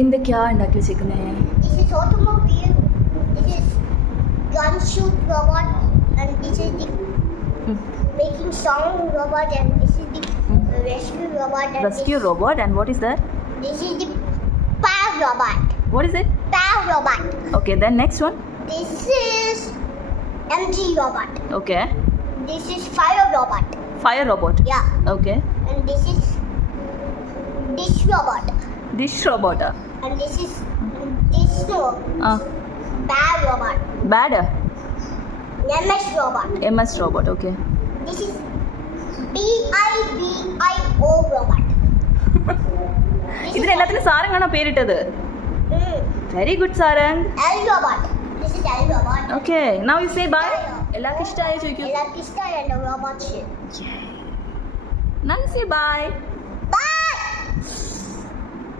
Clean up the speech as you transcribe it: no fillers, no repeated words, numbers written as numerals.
എന്തൊക്കെയാ ഉണ്ടാക്കി വെച്ചേക്കുന്നേ? This is automobile. This is gun shoot robot, and this is the making sound robot, and this is the rescue robot. And Rescue robot, and what is that? This is the power robot. What is it? Power robot. Okay, then next one. This is MG robot. Okay, This is fire robot. fire robot. Yeah. Okay, And this is dish robot. dish robot. And this is bad robot. Bad. MS robot. MS robot. Okay. This is BIBIO robot. ഇതിനെല്ലാത്തിനും സാരങ്ങാണോ പേരിട്ടത്? Very good Sarang. L robot. This is L robot. Okay, now you say bye. എല്ലാവർക്കും ഇഷ്ടമായ ചോദിക്കൂ. Electric and a robot ship. നന്ദി, say by.